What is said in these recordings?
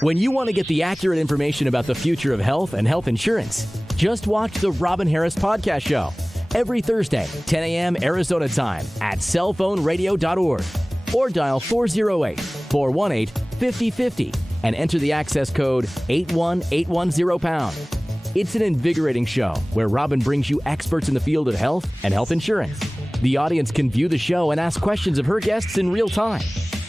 When you want to get the accurate information about the future of health and health insurance, just watch the Robin Harris Podcast Show every Thursday, 10 a.m. Arizona time at cellphoneradio.org or dial 408-418-5050 and enter the access code 81810#. It's an invigorating show where Robin brings you experts in the field of health and health insurance. The audience can view the show and ask questions of her guests in real time.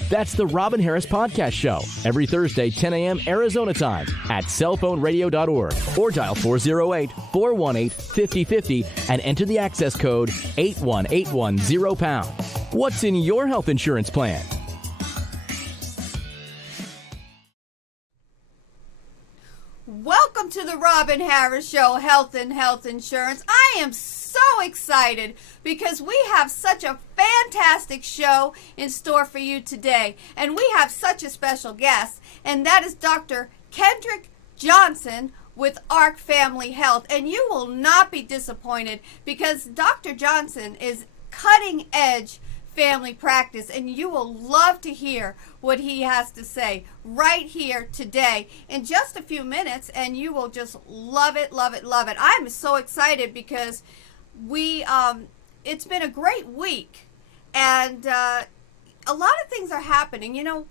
That's the Robin Harris Podcast Show every Thursday, 10 a.m. Arizona time at cellphoneradio.org or dial 408-418-5050 and enter the access code 81810#. What's in your health insurance plan? Welcome to the Robin Harris Show, Health and Health Insurance. I am so excited because we have such a fantastic show in store for you today. And we have such a special guest, and that is Dr. Kendrick Johnson with Ark Family Health. And you will not be disappointed because Dr. Johnson is cutting edge family practice, and you will love to hear what he has to say right here today in just a few minutes, and you will just love it, love it, love it. I'm so excited because it's been a great week, and a lot of things are happening. You know,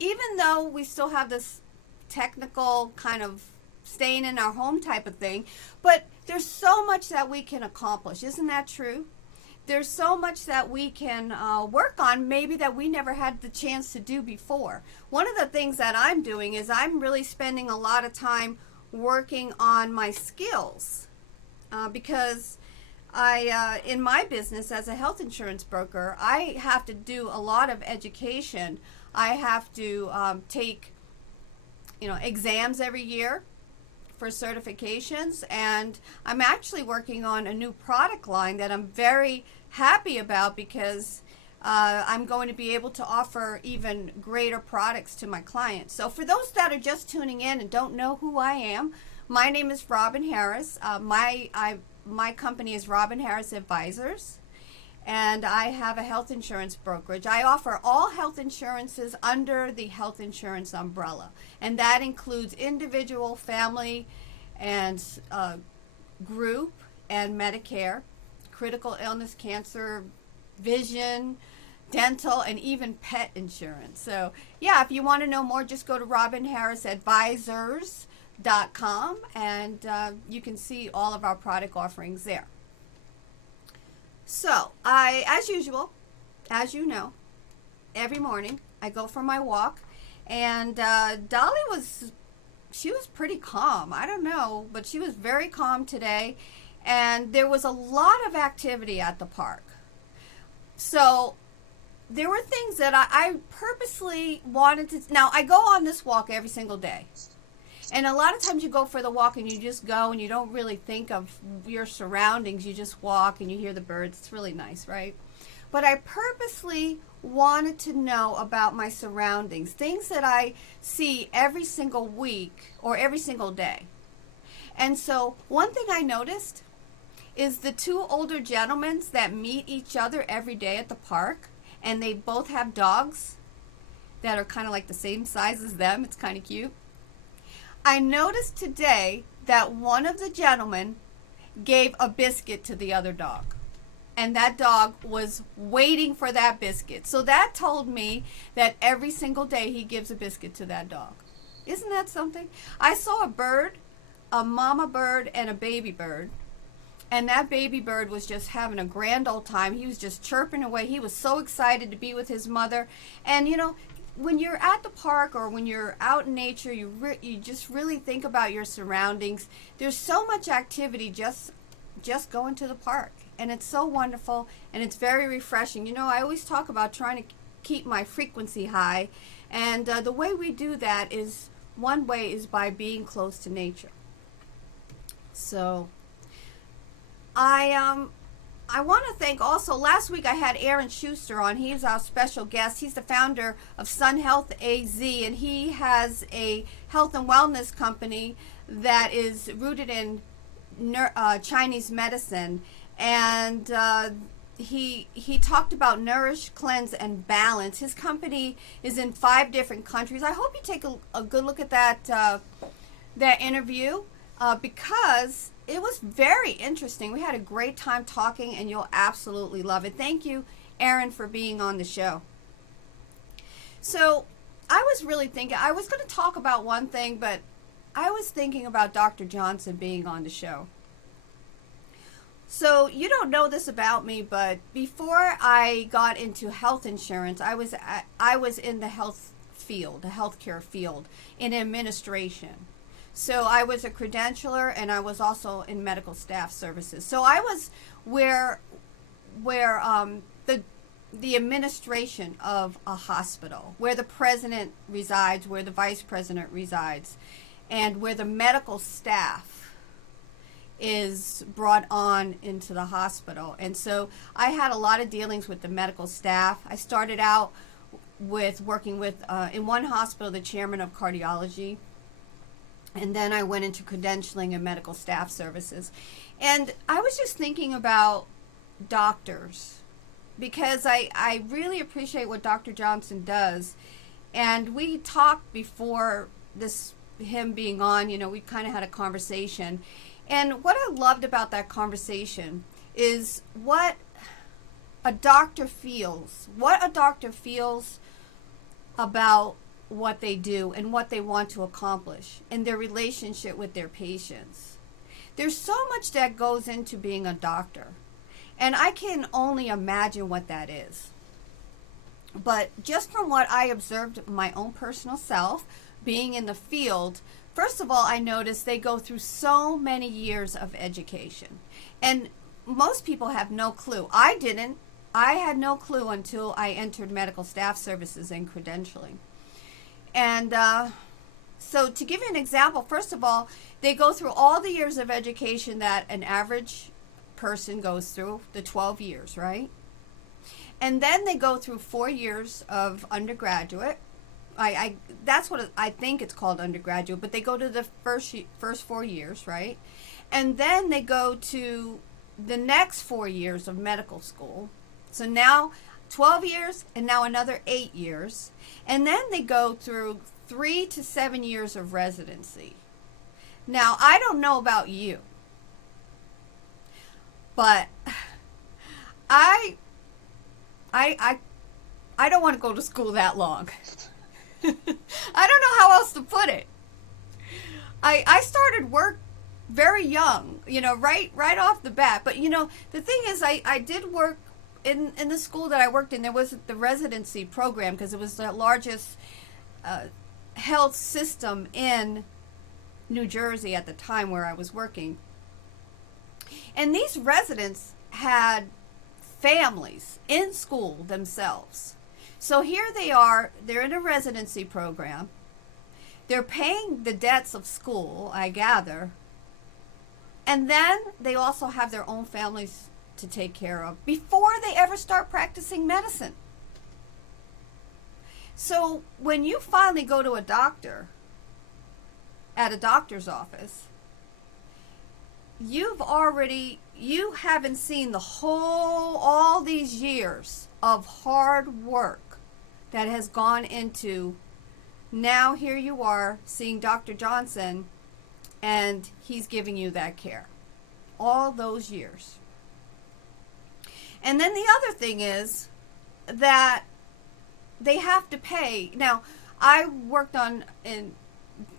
even though we still have this technical kind of staying in our home type of thing, but there's so much that we can accomplish. Isn't that true? There's so much that we can work on, maybe that we never had the chance to do before. One of the things that I'm doing is I'm really spending a lot of time working on my skills because in my business as a health insurance broker, I have to do a lot of education. I have to take, exams every year for certifications, and I'm actually working on a new product line that I'm very happy about because I'm going to be able to offer even greater products to my clients. So for those that are just tuning in and don't know who I am, my name is Robin Harris. My company is Robin Harris Advisors, and I have a health insurance brokerage. I offer all health insurances under the health insurance umbrella, and that includes individual, family, and group, and Medicare, critical illness, cancer, vision, dental, and even pet insurance. So yeah, if you want to know more, just go to robinharrisadvisors.com, and you can see all of our product offerings there. So as usual, as you know, every morning I go for my walk, and Dolly was pretty calm. I don't know, but she was very calm today, and there was a lot of activity at the park. So there were things that I purposely wanted to. Now, I go on this walk every single day. And a lot of times you go for the walk and you just go and you don't really think of your surroundings. You just walk and you hear the birds. It's really nice, right? But I purposely wanted to know about my surroundings, things that I see every single week or every single day. And so one thing I noticed is the two older gentlemen that meet each other every day at the park, and they both have dogs that are kind of like the same size as them. It's kind of cute. I noticed today that one of the gentlemen gave a biscuit to the other dog, and that dog was waiting for that biscuit. So that told me that every single day he gives a biscuit to that dog. Isn't that something? I saw a bird, a mama bird and a baby bird, and that baby bird was just having a grand old time. He was just chirping away. He was so excited to be with his mother. And when you're at the park or when you're out in nature, you just really think about your surroundings. There's so much activity just going to the park, and it's so wonderful, and it's very refreshing. I always talk about trying to keep my frequency high, and the way we do that is one way is by being close to nature. So I want to thank also, last week I had Aaron Schuster on. He's our special guest. He's the founder of Sun Health AZ, and he has a health and wellness company that is rooted in Chinese medicine. And he talked about nourish, cleanse, and balance. His company is in 5 different countries. I hope you take a good look at that interview because it was very interesting. We had a great time talking, and you'll absolutely love it. Thank you, Aaron, for being on the show. So I was really thinking, I was going to talk about one thing, but I was thinking about Dr. Johnson being on the show. So you don't know this about me, but before I got into health insurance, I was in the health field, the healthcare field, in administration. So I was a credentialer, and I was also in medical staff services. So I was where the administration of a hospital, where the president resides, where the vice president resides, and where the medical staff is brought on into the hospital. And so I had a lot of dealings with the medical staff. I started out with working with, in one hospital, the chairman of cardiology. And then I went into credentialing and medical staff services. And I was just thinking about doctors because I really appreciate what Dr. Johnson does. And we talked before him being on, we kind of had a conversation. And what I loved about that conversation is what a doctor feels about what they do and what they want to accomplish in their relationship with their patients. There's so much that goes into being a doctor, and I can only imagine what that is. But just from what I observed my own personal self, being in the field, first of all, I noticed they go through so many years of education. And most people have no clue. I didn't. I had no clue until I entered medical staff services and credentialing. And so to give you an example, first of all, they go through all the years of education that an average person goes through, the 12 years, right? And then they go through 4 years of undergraduate. That's what I think it's called, undergraduate, but they go to the first 4 years, right? And then they go to the next 4 years of medical school. So now 12 years and now another 8 years. And then they go through 3 to 7 years of residency. Now, I don't know about you, but I don't want to go to school that long. I don't know how else to put it. I started work very young, right off the bat. But, the thing is, I did work in the school that I worked in. There was the residency program because it was the largest health system in New Jersey at the time where I was working. And these residents had families in school themselves. So here they are, they're in a residency program. They're paying the debts of school, I gather. And then they also have their own families to take care of before they ever start practicing medicine. So when you finally go to a doctor, at a doctor's office, you haven't seen all these years of hard work that has gone into, now here you are seeing Dr. Johnson and he's giving you that care. All those years. And then the other thing is that they have to pay. Now, I worked in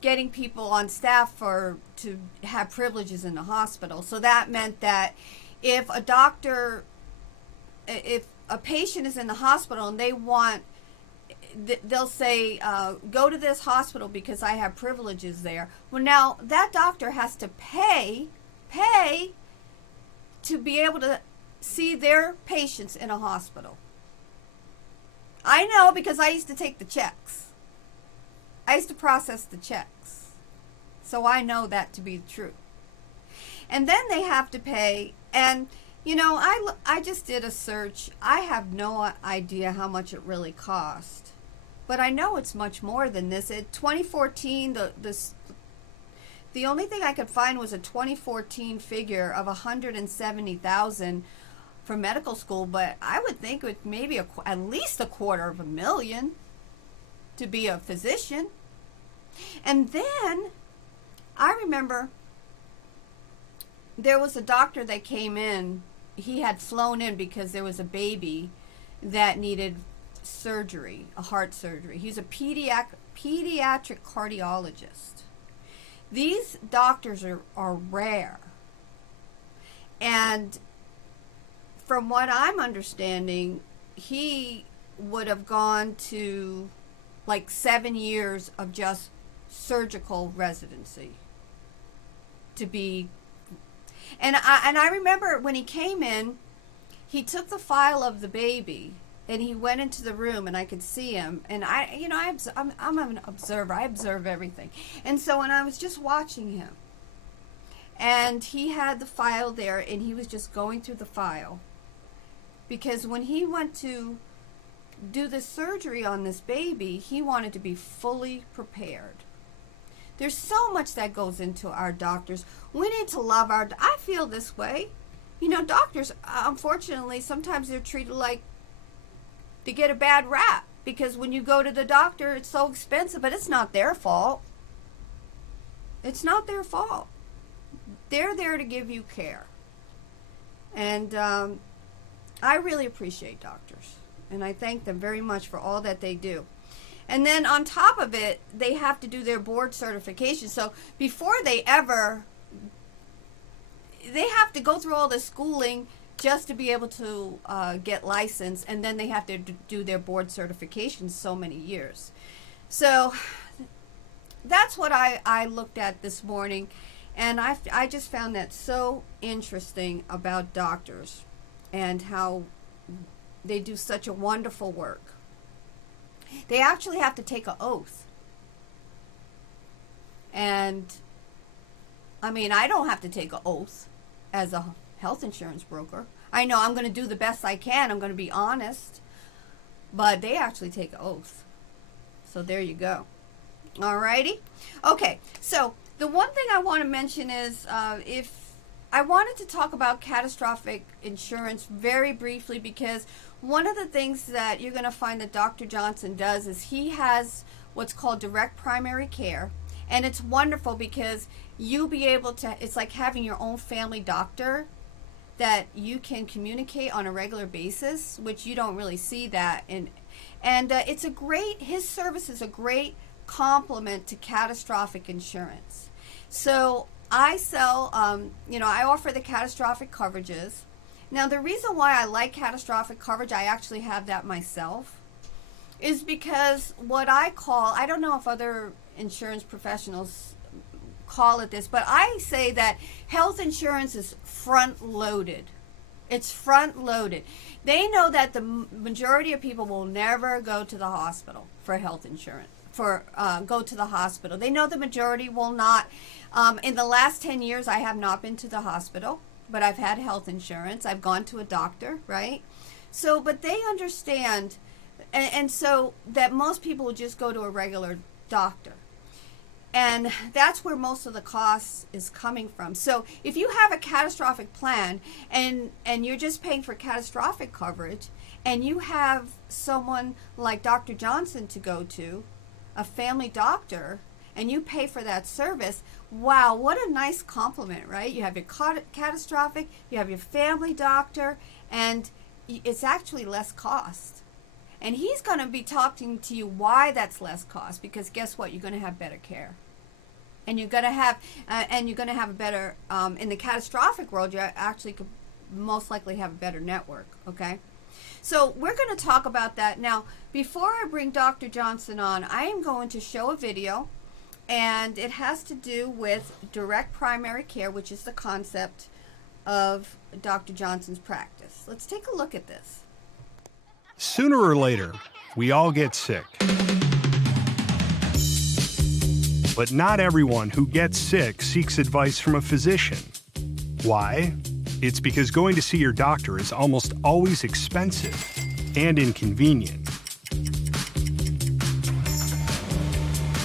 getting people on staff to have privileges in the hospital. So that meant that if a patient is in the hospital and they'll say, go to this hospital because I have privileges there. Well, now that doctor has to pay to be able to see their patients in a hospital. I know because I used to take the checks. I used to process the checks. So I know that to be true. And then they have to pay. And, I just did a search. I have no idea how much it really cost. But I know it's much more than this. In 2014, the only thing I could find was a 2014 figure of $170,000 for medical school, but I would think it would maybe at least $250,000 to be a physician. And then I remember there was a doctor that came in. He had flown in because there was a baby that needed surgery, a heart surgery. He's a pediatric cardiologist. These doctors are rare. And from what I'm understanding, he would have gone to like 7 years of just surgical residency to be. And I remember when he came in, he took the file of the baby and he went into the room, and I could see him. And I'm an observer. I observe everything. And so when I was just watching him, and he had the file there, and he was just going through the file, because when he went to do the surgery on this baby, he wanted to be fully prepared. There's so much that goes into our doctors. We need to love I feel this way. You know, doctors, unfortunately, sometimes they're treated like they get a bad rap, because when you go to the doctor, it's so expensive, but it's not their fault. It's not their fault. They're there to give you care. And I really appreciate doctors, and I thank them very much for all that they do. And then on top of it, they have to do their board certification. So before they have to go through all the schooling just to be able to get licensed, and then they have to do their board certification so many years. So that's what I looked at this morning, and I just found that so interesting about doctors and how they do such a wonderful work. They actually have to take an oath. And I mean, I don't have to take an oath as a health insurance broker. I know I'm going to do the best I can. I'm going to be honest. But they actually take an oath. So there you go. Alrighty. Okay, so the one thing I want to mention is if I wanted to talk about catastrophic insurance very briefly, because one of the things that you're going to find that Dr. Johnson does is he has what's called direct primary care. And it's wonderful because you'll be able to, it's like having your own family doctor that you can communicate on a regular basis, which you don't really see that. And it's a great, his service is a great complement to catastrophic insurance. So I sell, I offer the catastrophic coverages. Now, the reason why I like catastrophic coverage, I actually have that myself, is because what I call, I don't know if other insurance professionals call it this, but I say that health insurance is front-loaded. It's front-loaded. They know that the majority of people will never go to the hospital for health insurance, go to the hospital. They know the majority will not. In the last 10 years, I have not been to the hospital, but I've had health insurance. I've gone to a doctor, right? So, but they understand, and so that most people will just go to a regular doctor. And that's where most of the cost is coming from. So if you have a catastrophic plan and you're just paying for catastrophic coverage, and you have someone like Dr. Johnson to go to, a family doctor, and you pay for that service, wow, what a nice compliment, right? You have your catastrophic, you have your family doctor, and it's actually less cost. And he's going to be talking to you why that's less cost, because guess what? You're going to have better care. And you're going to have a better, in the catastrophic world, you actually could most likely have a better network, okay? So we're going to talk about that. Now, before I bring Dr. Johnson on, I am going to show a video, and it has to do with direct primary care, which is the concept of Dr. Johnson's practice. Let's take a look at this. Sooner or later, we all get sick. But not everyone who gets sick seeks advice from a physician. Why? It's because going to see your doctor is almost always expensive and inconvenient.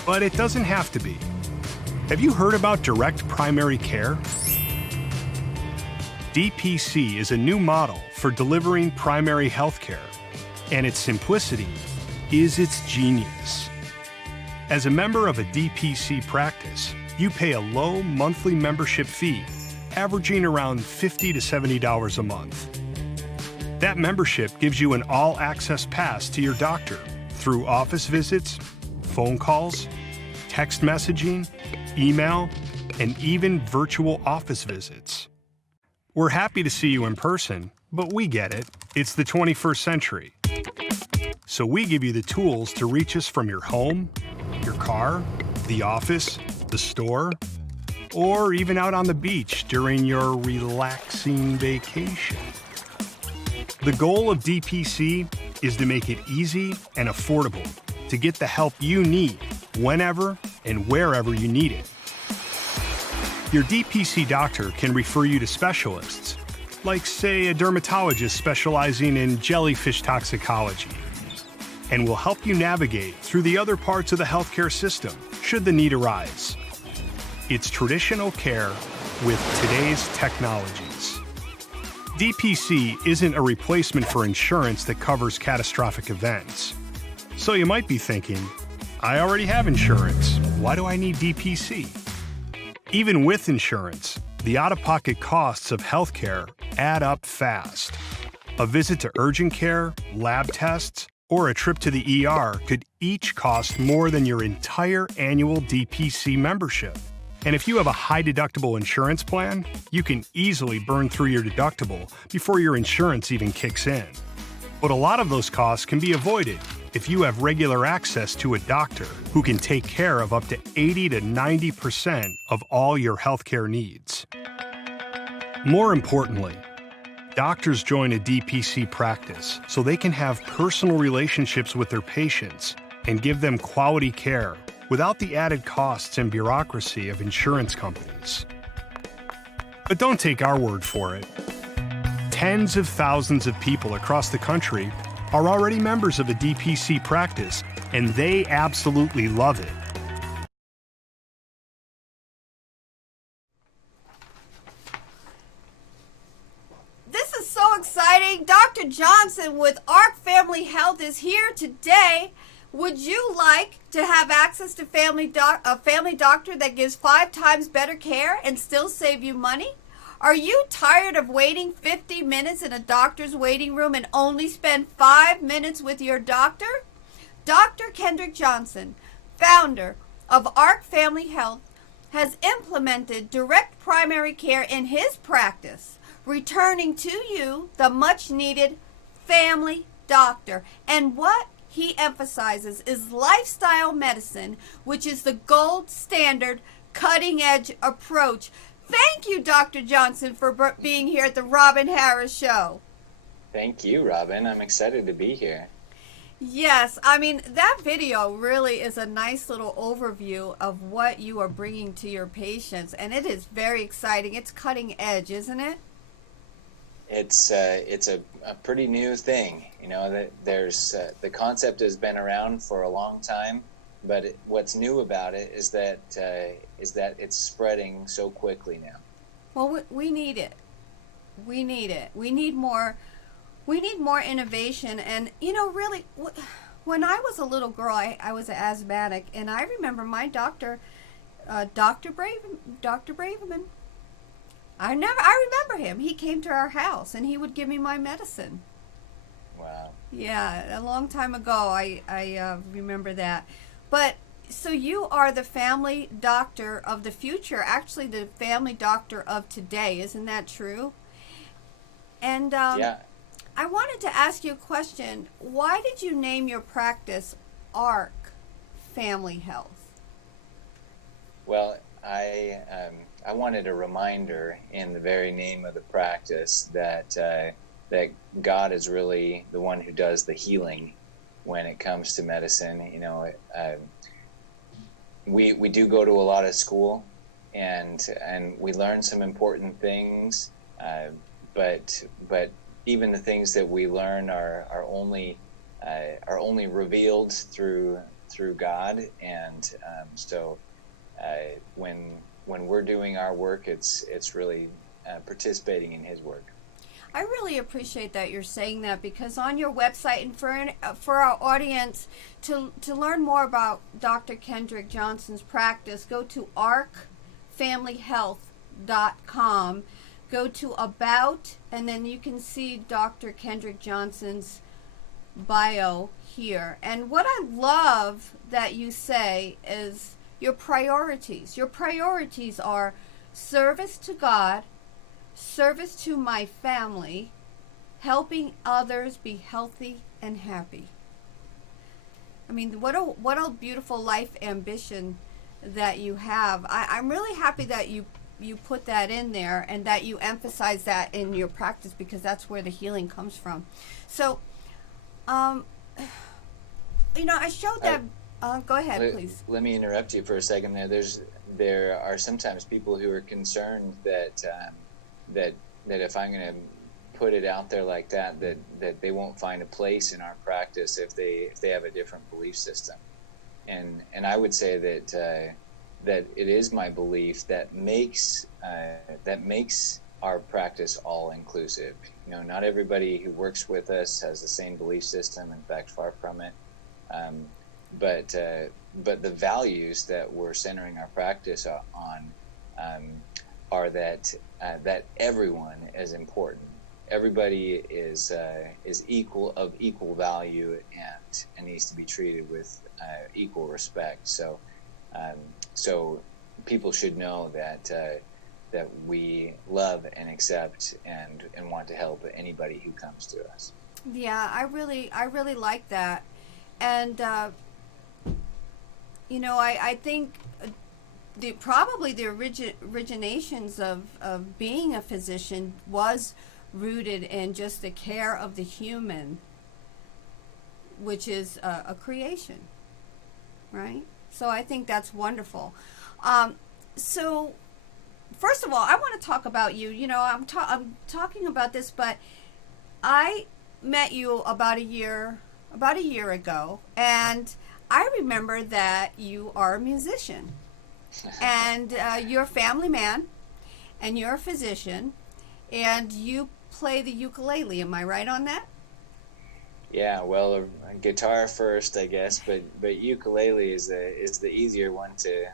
But it doesn't have to be. Have you heard about direct primary care? DPC is a new model for delivering primary health care, and its simplicity is its genius. As a member of a DPC practice, you pay a low monthly membership fee, averaging around $50 to $70 a month. That membership gives you an all-access pass to your doctor through office visits, phone calls, text messaging, email, and even virtual office visits. We're happy to see you in person, but we get it. It's the 21st century. So we give you the tools to reach us from your home, your car, the office, the store, or even out on the beach during your relaxing vacation. The goal of DPC is to make it easy and affordable to get the help you need whenever and wherever you need it. Your DPC doctor can refer you to specialists, like, say, a dermatologist specializing in jellyfish toxicology, and will help you navigate through the other parts of the healthcare system should the need arise. It's traditional care with today's technologies. DPC isn't a replacement for insurance that covers catastrophic events. So you might be thinking, I already have insurance. Why do I need DPC? Even with insurance, the out-of-pocket costs of healthcare add up fast. A visit to urgent care, lab tests, or a trip to the ER could each cost more than your entire annual DPC membership. And if you have a high-deductible insurance plan, you can easily burn through your deductible before your insurance even kicks in. But a lot of those costs can be avoided if you have regular access to a doctor who can take care of up to 80 to 90% of all your healthcare needs. More importantly, doctors join a DPC practice so they can have personal relationships with their patients and give them quality care without the added costs and bureaucracy of insurance companies. But don't take our word for it. Tens of thousands of people across the country are already members of a DPC practice, and they absolutely love it. This is so exciting. Dr. Johnson with Ark Family Health is here today. Would you like to have access to a family doctor that gives 5 times better care and still save you money? Are you tired of waiting 50 minutes in a doctor's waiting room and only spend 5 minutes with your doctor? Dr. Kendrick Johnson, founder of Ark Family Health, has implemented direct primary care in his practice, returning to you the much-needed family doctor. And what he emphasizes is lifestyle medicine, which is the gold standard, cutting-edge approach. Thank you, Dr. Johnson, for being here at the Robin Harris Show. Thank you, Robin. I'm excited to be here. Yes, I mean, that video really is a nice little overview of what you are bringing to your patients, and it is very exciting. It's cutting edge, isn't it? It's a pretty new thing. You know, that there's the concept has been around for a long time, but what's new about it is that it's spreading so quickly now. Well, we need it. We need it. We need more innovation. And, you know, really, when I was a little girl, I was an asthmatic, and I remember my doctor, Dr. Braverman. I remember him. He came to our house, and he would give me my medicine. Wow. Yeah, a long time ago, I remember that. But so you are the family doctor of the future, actually the family doctor of today. Isn't that true? And yeah. I wanted to ask you a question. Why did you name your practice Ark Family Health? Well, I wanted a reminder in the very name of the practice that God is really the one who does the healing when it comes to medicine. You know, we do go to a lot of school, and we learn some important things, but even the things that we learn are only revealed through God, and so when we're doing our work, it's really participating in His work. I really appreciate that you're saying that, because on your website, and for our audience to learn more about Dr. Kendrick Johnson's practice, go to arkfamilyhealth.com, go to About, and then you can see Dr. Kendrick Johnson's bio here. And what I love that you say is your priorities. Your priorities are service to God, service to my family, helping others be healthy and happy. I mean, what a beautiful life ambition that you have. I'm really happy that you put that in there and that you emphasize that in your practice, because that's where the healing comes from. So, I showed that. Go ahead, please. Let me interrupt you for a second there. There are sometimes people who are concerned that if I'm going to put it out there like that they won't find a place in our practice if they have a different belief system. And I would say that it is my belief that makes our practice all inclusive. Not everybody who works with us has the same belief system. In fact, far from it. But the values that we're centering our practice on are that everyone is important. Everybody is equal value and needs to be treated with equal respect. So people should know that we love and accept and want to help anybody who comes to us. Yeah, I really like that. And I think probably the originations of being a physician was rooted in just the care of the human, which is a creation, right? So I think that's wonderful. So first of all, I want to talk about you. I'm talking about this, but I met you about a year ago, and I remember that you are a musician, and you're a family man, and you're a physician, and you play the ukulele. Am I right on that? Yeah, well, a guitar first, I guess, but ukulele is the easier one to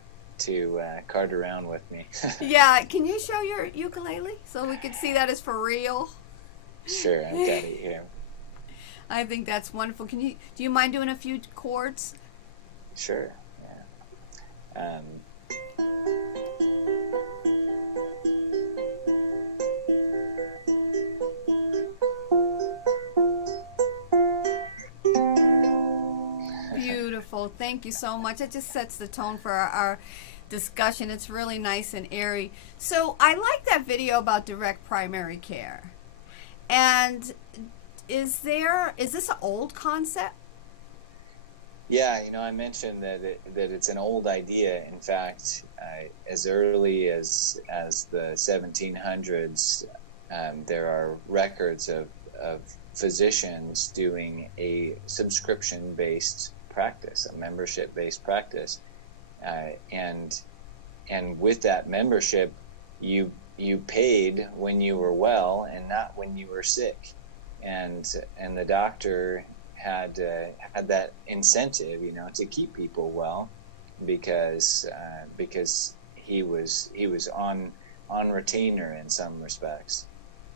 cart around with me. Yeah, can you show your ukulele so we can see that is for real? Sure, I've got it here. I think that's wonderful. Do you mind doing a few chords? Sure. Yeah. Beautiful. Thank you so much. It just sets the tone for our discussion. It's really nice and airy. So I like that video about direct primary care. And is this an old concept? Yeah, I mentioned that it's an old idea. In fact, as early as the 1700s, there are records of physicians doing a subscription-based practice, a membership-based practice, and with that membership, you paid when you were well and not when you were sick, and the doctor had that incentive, to keep people well, because he was on retainer in some respects,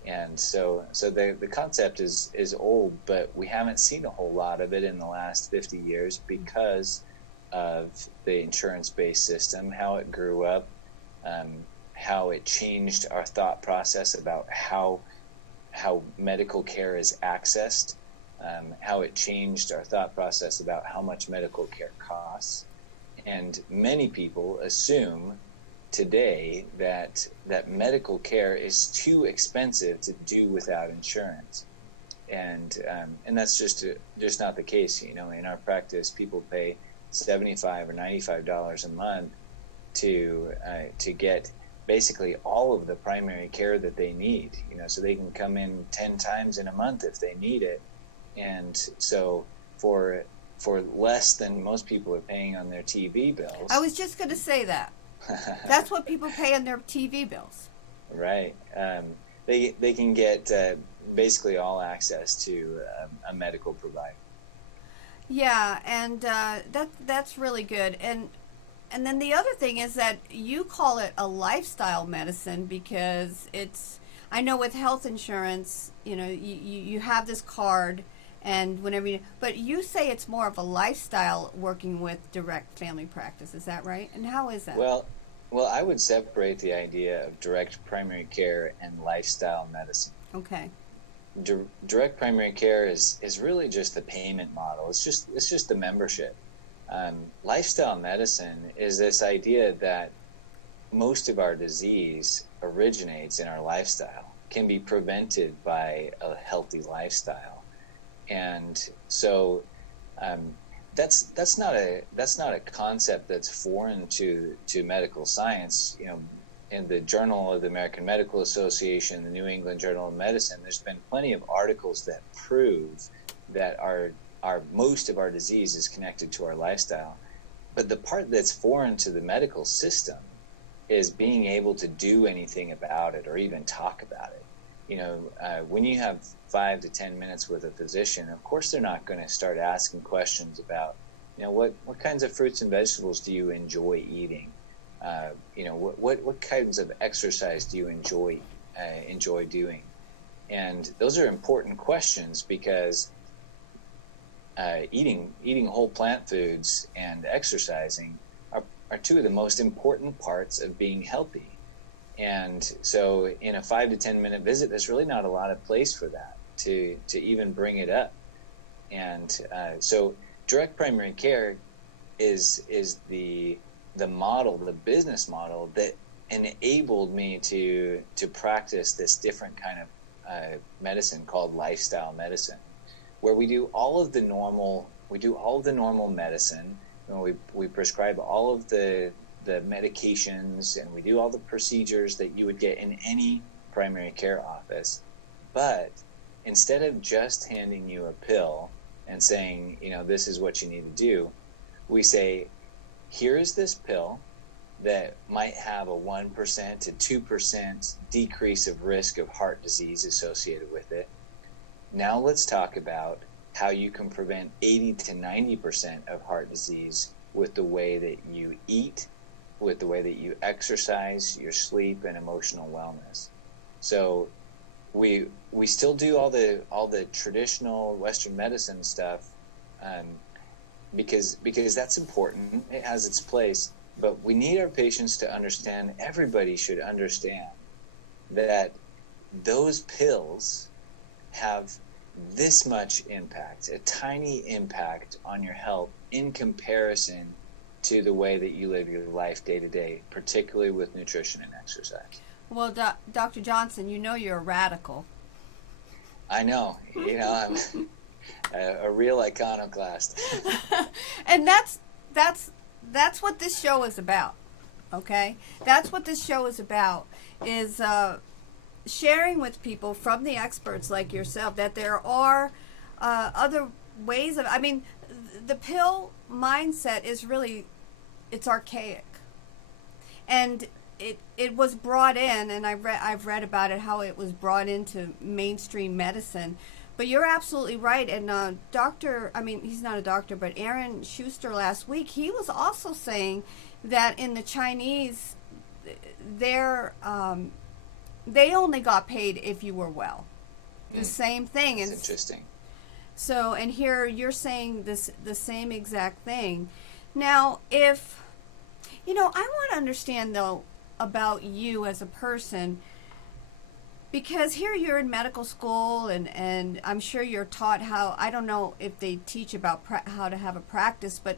and so the concept is old, but we haven't seen a whole lot of it in the last 50 years because of the insurance-based system, how it grew up, how it changed our thought process about how medical care is accessed. How it changed our thought process about how much medical care costs. And many people assume today that medical care is too expensive to do without insurance. And that's just not the case. In our practice, people pay $75 or $95 a month to get basically all of the primary care that they need, so they can come in 10 times in a month if they need it. And so for less than most people are paying on their TV bills. I was just going to say that. That's what people pay on their TV bills. Right. They can get basically all access to a medical provider. Yeah, and that's really good. And then the other thing is that you call it a lifestyle medicine because I know with health insurance, you have this card, and but you say it's more of a lifestyle working with direct family practice. Is that right? And how is that? Well, I would separate the idea of direct primary care and lifestyle medicine. Okay. Direct primary care is really just the payment model. It's just the membership. Lifestyle medicine is this idea that most of our disease originates in our lifestyle, can be prevented by a healthy lifestyle, and so that's not a concept that's foreign to medical science. In the Journal of the American Medical Association, the New England Journal of Medicine, there's been plenty of articles that prove that our most of our disease is connected to our lifestyle. But the part that's foreign to the medical system is being able to do anything about it or even talk about it. When you have 5 to 10 minutes with a physician, of course they're not going to start asking questions about, what kinds of fruits and vegetables do you enjoy eating? What kinds of exercise do you enjoy doing? And those are important questions because eating whole plant foods and exercising are two of the most important parts of being healthy. And so in a 5 to 10 minute visit, there's really not a lot of place for that to even bring it up. And so direct primary care is the model, the business model that enabled me to practice this different kind of medicine called lifestyle medicine, where we do all of the normal medicine. We prescribe all of the medications, and we do all the procedures that you would get in any primary care office. But instead of just handing you a pill and saying, this is what you need to do, we say, here is this pill that might have a 1% to 2% decrease of risk of heart disease associated with it. Now let's talk about how you can prevent 80 to 90% of heart disease with the way that you eat, with the way that you exercise, your sleep, and emotional wellness. So we still do all the traditional Western medicine stuff because that's important. It has its place, but we need our patients to understand. Everybody should understand that those pills have this much impact, a tiny impact on your health in comparison to the way that you live your life day to day, particularly with nutrition and exercise. Well, Dr. Johnson, you're a radical. I know. I'm a real iconoclast. And that's what this show is about. Okay? That's what this show is about, is sharing with people from the experts like yourself that there are other ways of, the pill mindset is really, it's archaic. And it was brought in, and I've read about it, how it was brought into mainstream medicine. But you're absolutely right. And he's not a doctor, but Aaron Schuster last week, he was also saying that in the Chinese, they only got paid if you were well. The same thing. That's interesting. So, and here you're saying the same exact thing. Now, I want to understand though about you as a person, because here you're in medical school and I'm sure you're taught how, I don't know if they teach about how to have a practice, but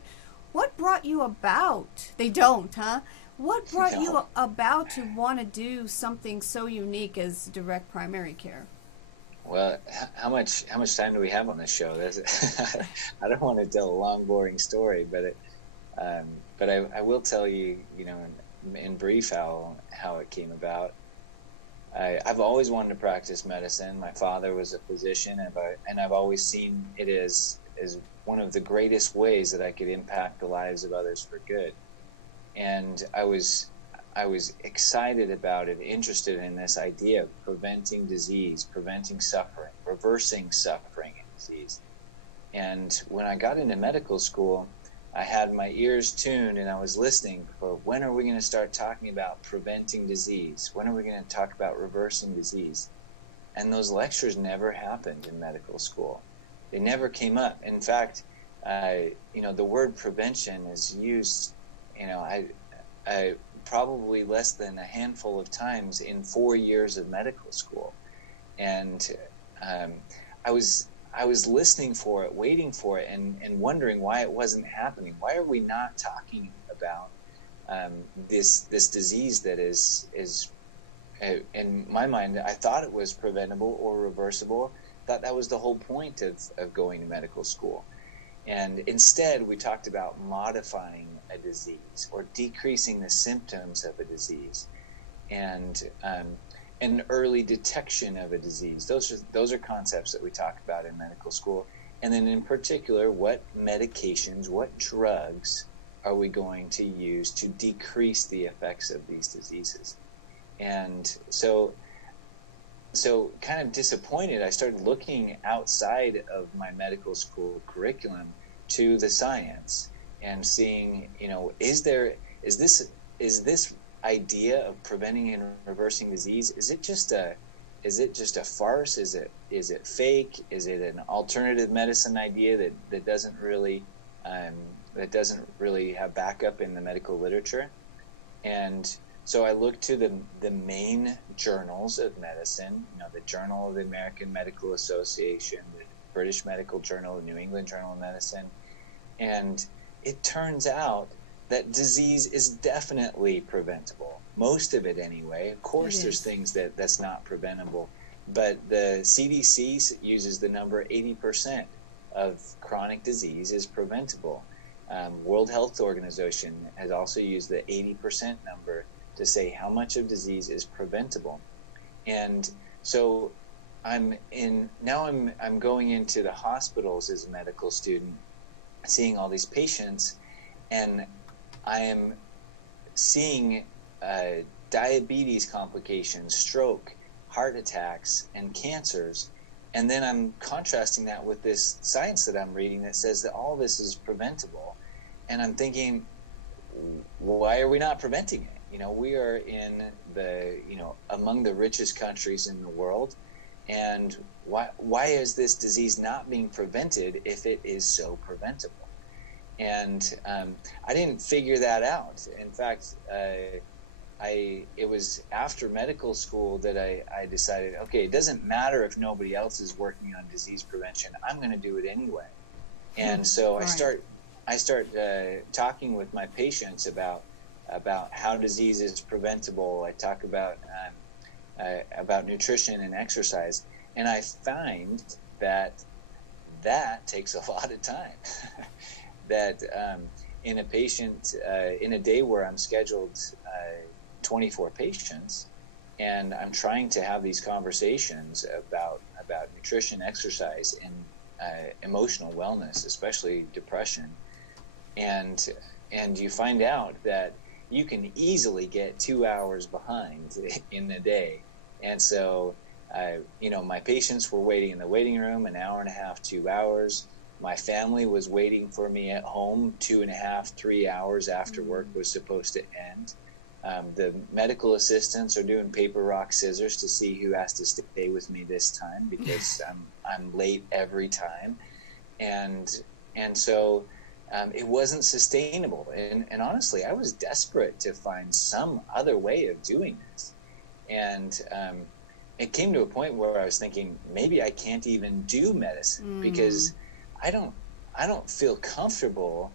what brought you about? They don't, huh? What brought you about to want to do something so unique as direct primary care? Well, how much time do we have on this show? I don't want to tell a long, boring story, but I will tell you, in brief how it came about. I've always wanted to practice medicine. My father was a physician, and I've always seen it as one of the greatest ways that I could impact the lives of others for good. And I was I was excited about and interested in this idea of preventing disease, preventing suffering, reversing suffering and disease. And when I got into medical school, I had my ears tuned and I was listening for when are we going to start talking about preventing disease? When are we going to talk about reversing disease? And those lectures never happened in medical school. They never came up. In fact, the word prevention is used, I probably less than a handful of times in 4 years of medical school. And I was listening for it, waiting for it, and wondering why it wasn't happening. Why are we not talking about this disease that is in my mind, I thought it was preventable or reversible. I thought that was the whole point of going to medical school. And instead, we talked about modifying a disease or decreasing the symptoms of a disease, and an early detection of a disease. Those are concepts that we talk about in medical school. And then in particular, what medications, what drugs are we going to use to decrease the effects of these diseases? And so kind of disappointed, I started looking outside of my medical school curriculum to the science and seeing, is this idea of preventing and reversing disease, is it just a farce? Is it fake? Is it an alternative medicine idea that doesn't really have backup in the medical literature? And so I looked to the main journals of medicine, the Journal of the American Medical Association, the British Medical Journal, the New England Journal of Medicine, and it turns out that disease is definitely preventable. Most of it anyway. Of course, there's things that's not preventable, but the CDC uses the number 80% of chronic disease is preventable. World Health Organization has also used the 80% number to say how much of disease is preventable. And so I'm going into the hospitals as a medical student, seeing all these patients, and I am seeing diabetes complications, stroke, heart attacks, and cancers. And then I'm contrasting that with this science that I'm reading that says that all this is preventable. And I'm thinking, why are we not preventing it? We are in among the richest countries in the world. And why is this disease not being prevented if it is so preventable? And I didn't figure that out. In fact, it was after medical school that I decided, okay, it doesn't matter if nobody else is working on disease prevention. I'm going to do it anyway. And so I start talking with my patients about how disease is preventable. I talk about nutrition and exercise, and I find that takes a lot of time. That in a patient, in a day where I'm scheduled 24 patients, and I'm trying to have these conversations about nutrition, exercise, and emotional wellness, especially depression, and you find out that you can easily get 2 hours behind in a day. And so, my patients were waiting in the waiting room an hour and a half, 2 hours. My family was waiting for me at home 2.5, 3 hours after work was supposed to end. The medical assistants are doing paper, rock, scissors to see who has to stay with me this time because I'm late every time. And so it wasn't sustainable. And honestly, I was desperate to find some other way of doing this. And it came to a point where I was thinking, maybe I can't even do medicine because I don't feel comfortable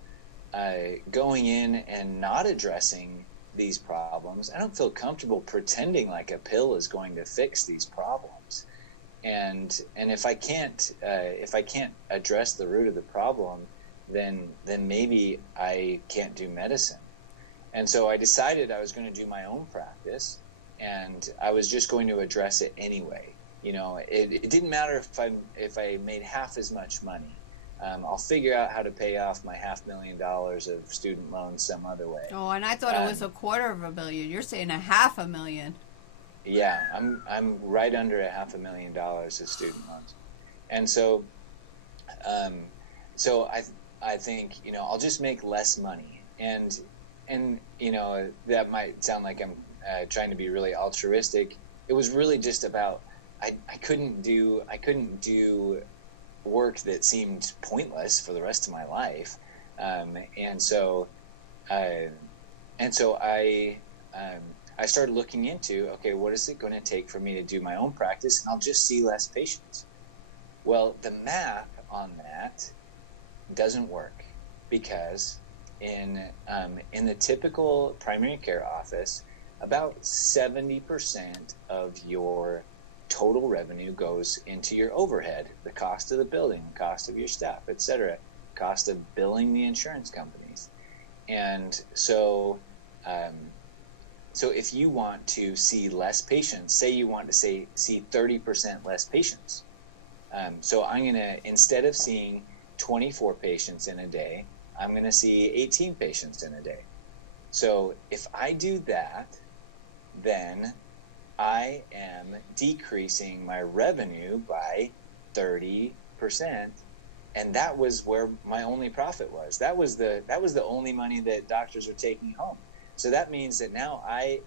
going in and not addressing these problems. I don't feel comfortable pretending like a pill is going to fix these problems. And if I can't address the root of the problem, then maybe I can't do medicine. And so I decided I was going to do my own practice, and I was just going to address it anyway. It didn't matter if I made half as much money. I'll figure out how to pay off my $500,000 of student loans some other way. Oh, and I thought it was $250,000. You're saying $500,000. Yeah, I'm right under $500,000 of student loans, and so I think, I'll just make less money, and that might sound like I'm trying to be really altruistic. It was really just about I couldn't do work that seemed pointless for the rest of my life, and so I started looking into, okay, what is it going to take for me to do my own practice, and I'll just see less patients. Well, the math on that doesn't work, because in the typical primary care office, about 70% of your total revenue goes into your overhead, the cost of the building, the cost of your staff, etc., cost of billing the insurance companies. And so if you want to see less patients, say you want to see 30% less patients, so I'm going to, instead of seeing 24 patients in a day, I'm going to see 18 patients in a day. So if I do that, then I am decreasing my revenue by 30%, and that was where my only profit was. That was the only money that doctors are taking home. So that means that now I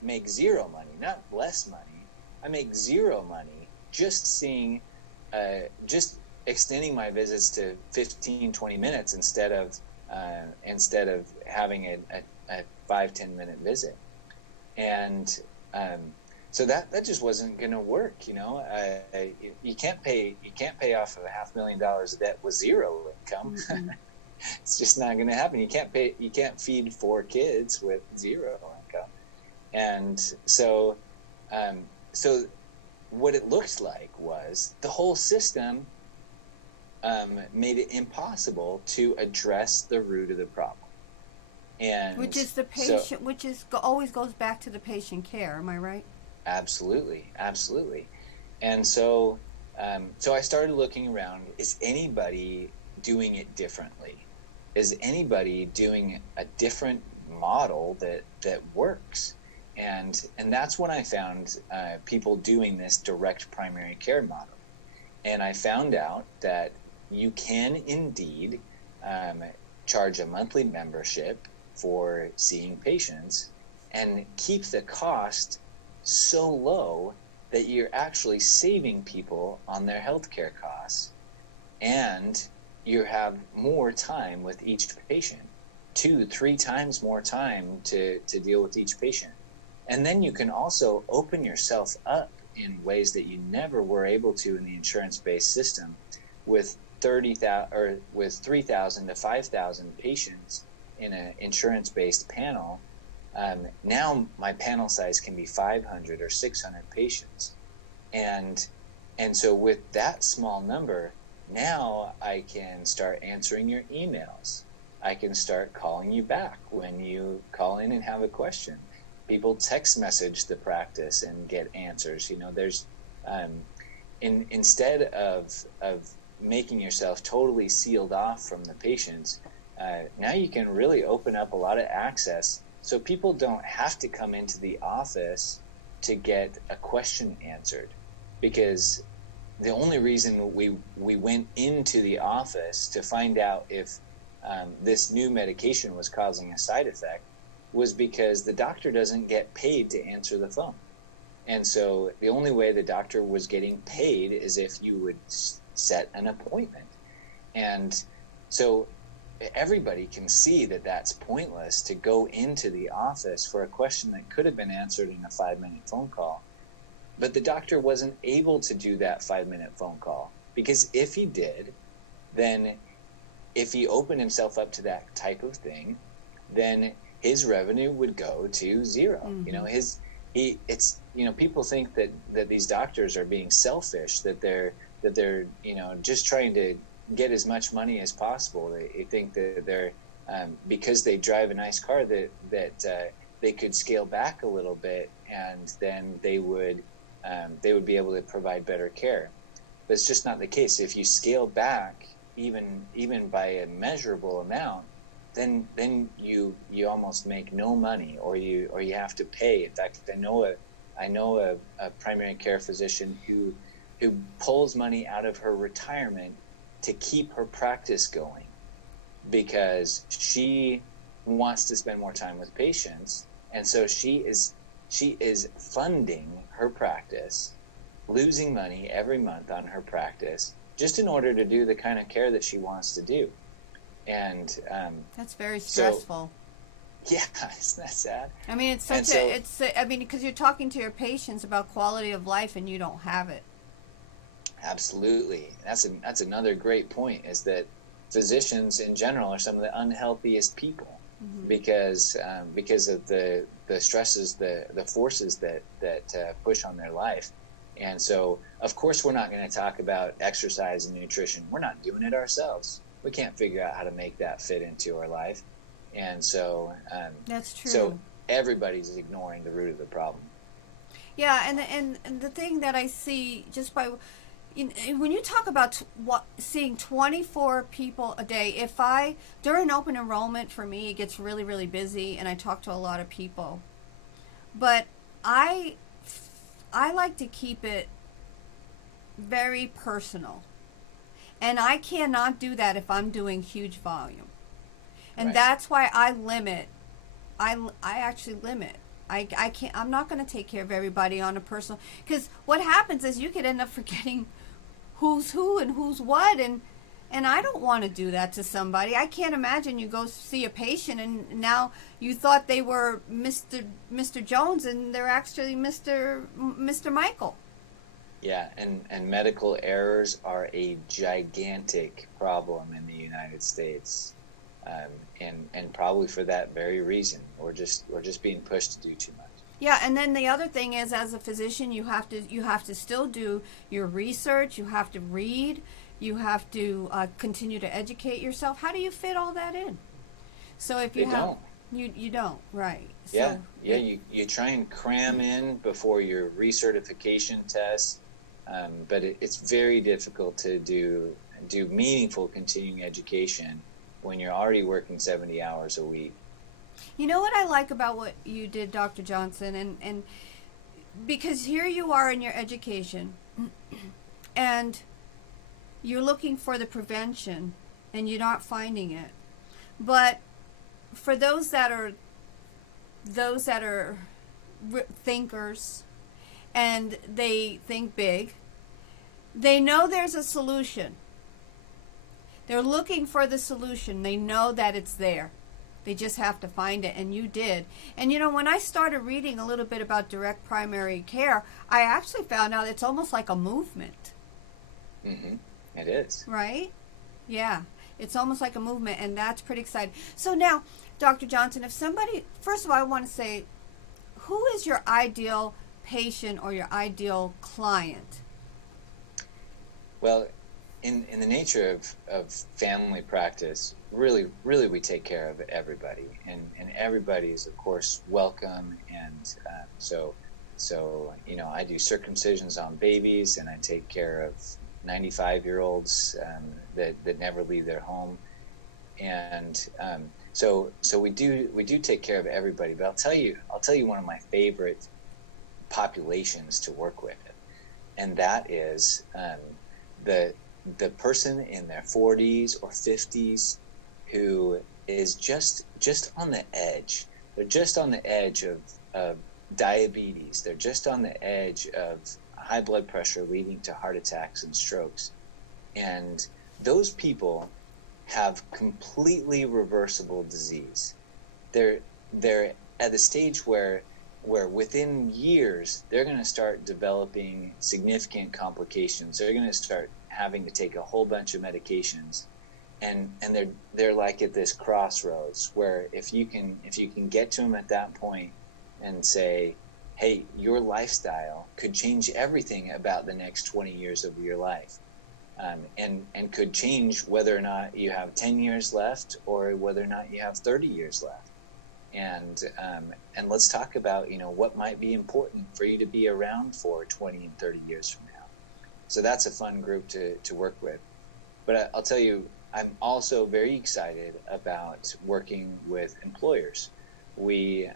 make zero money, not less money. I make zero money just extending my visits to 15-20 minutes instead of having a 5-10 minute visit. And so that just wasn't going to work. You can't pay off of $500,000 of debt with zero income. Mm-hmm. It's just not going to happen. You can't feed 4 kids with zero income. And so what it looked like was the whole system made it impossible to address the root of the problem. And which is the patient, always goes back to the patient care. Am I right? Absolutely. And so I started looking around. Is anybody doing it differently? Is anybody doing a different model that works? And that's when I found people doing this direct primary care model. And I found out that you can indeed charge a monthly membership for seeing patients and keep the cost so low that you're actually saving people on their healthcare costs, and you have more time with each patient, 2-3 times more time to deal with each patient. And then you can also open yourself up in ways that you never were able to in the insurance-based system, with 3,000 to 5,000 patients in an insurance-based panel. Now my panel size can be 500 or 600 patients, and so with that small number, now I can start answering your emails. I can start calling you back when you call in and have a question. People text message the practice and get answers. There's instead of making yourself totally sealed off from the patients, now you can really open up a lot of access, so people don't have to come into the office to get a question answered. Because the only reason we went into the office to find out if this new medication was causing a side effect was because the doctor doesn't get paid to answer the phone. And so the only way the doctor was getting paid is if you would set an appointment. And so everybody can see that that's pointless to go into the office for a question that could have been answered in a 5-minute phone call. But the doctor wasn't able to do that 5-minute phone call, because if he did, then if he opened himself up to that type of thing, then his revenue would go to zero. Mm-hmm. People think that these doctors are being selfish, that they're just trying to get as much money as possible. They think that they're because they drive a nice car that they could scale back a little bit, and then they would be able to provide better care. But it's just not the case. If you scale back even by a measurable amount, then you almost make no money, or you have to pay. In fact, I know a primary care physician who pulls money out of her retirement to keep her practice going, because she wants to spend more time with patients, and so she is funding her practice, losing money every month on her practice, just in order to do the kind of care that she wants to do. And that's very stressful. So, yeah, isn't that sad? I mean, because you're talking to your patients about quality of life, and you don't have it. Absolutely. That's another great point, is that physicians in general are some of the unhealthiest people, because of the stresses, the forces that push on their life. And so, of course, we're not going to talk about exercise and nutrition. We're not doing it ourselves. We can't figure out how to make that fit into our life. And so that's true. So everybody's ignoring the root of the problem. Yeah, and the thing that I see just by when you talk about seeing 24 people a day, during open enrollment, for me, it gets really, really busy, and I talk to a lot of people. But I like to keep it very personal. And I cannot do that if I'm doing huge volume. And right. That's why I limit. I actually limit. I can't. I'm not going to take care of everybody on a personal. Because what happens is you could end up forgetting who's who and who's what, and I don't want to do that to somebody. I can't imagine you go see a patient and now you thought they were Mr. Jones and they're actually Mr. Michael. Yeah, and medical errors are a gigantic problem in the United States, and probably for that very reason, we're just being pushed to do too much. Yeah, and then the other thing is, as a physician, you have to still do your research. You have to read. You have to continue to educate yourself. How do you fit all that in? So if you you don't, right? Yeah, so, you try and cram in before your recertification test. But it's very difficult to do meaningful continuing education when you're already working 70 hours a week. You know what I like about what you did, Dr. Johnson, and because here you are in your education, and you're looking for the prevention, and you're not finding it. But for those that are thinkers, and they think big, they know there's a solution. They're looking for the solution. They know that it's there. They just have to find it, and you did. And when I started reading a little bit about direct primary care, I actually found out it's almost like a movement. Mm-hmm. It is. Right? Yeah. It's almost like a movement, and that's pretty exciting. So now, Dr. Johnson, first of all, I want to say, who is your ideal patient or your ideal client? Well, in the nature of family practice, really we take care of everybody, and everybody is, of course, welcome. And so I do circumcisions on babies, and I take care of 95-year-olds that never leave their home, and so we do take care of everybody. But I'll tell you one of my favorite populations to work with, and that is the person in their 40s or 50s who is just on the edge. They're just on the edge of diabetes. They're just on the edge of high blood pressure leading to heart attacks and strokes. And those people have completely reversible disease. They're at the stage where within years they're going to start developing significant complications. They're going to start having to take a whole bunch of medications, and they're like at this crossroads where if you can get to them at that point and say, hey, your lifestyle could change everything about the next 20 years of your life, and could change whether or not you have 10 years left or whether or not you have 30 years left. And let's talk about what might be important for you to be around for 20 and 30 years from now. So that's a fun group to work with. But I'll tell you, I'm also very excited about working with employers. We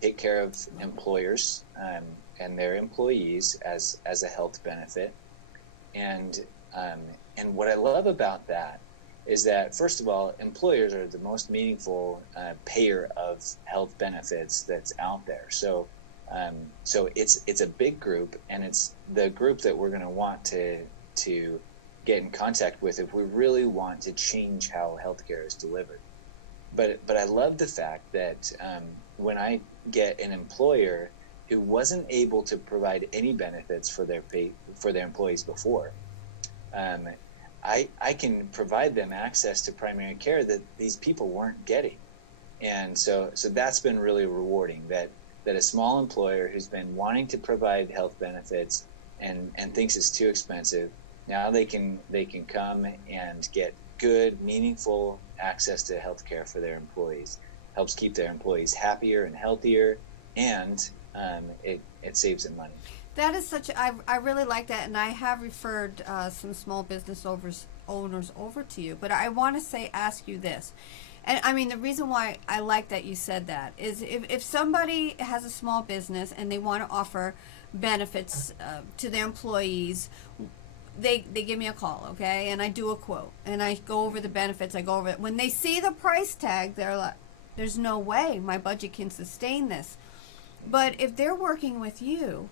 take care of employers and their employees as a health benefit, and what I love about that is that, first of all, employers are the most meaningful payer of health benefits that's out there. So it's a big group, and it's the group that we're going to want to get in contact with if we really want to change how healthcare is delivered. But I love the fact that when I get an employer who wasn't able to provide any benefits for their employees before, I can provide them access to primary care that these people weren't getting. And so that's been really rewarding, that a small employer who's been wanting to provide health benefits and thinks it's too expensive, now they can come and get good, meaningful access to health care for their employees. Helps keep their employees happier and healthier, and it saves them money. That is I really like that, and I have referred some small business owners over to you. But I want to ask you this, and I mean the reason why I like that you said that is if somebody has a small business and they want to offer benefits to their employees, they give me a call, okay, and I do a quote, and I go over the benefits. I go over it. When they see the price tag, they're like, "There's no way my budget can sustain this." But if they're working with you,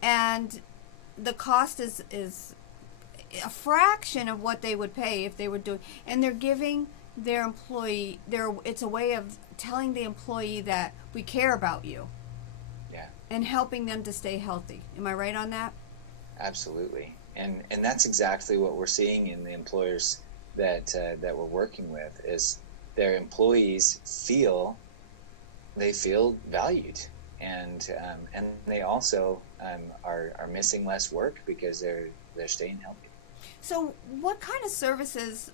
and the cost is a fraction of what they would pay if they were doing, and they're giving their employee it's a way of telling the employee that we care about you. Yeah. And helping them to stay healthy. Am I right on that? Absolutely. And that's exactly what we're seeing in the employers that we're working with, is their employees feel valued, and they also are missing less work because they're staying healthy. So what kind of services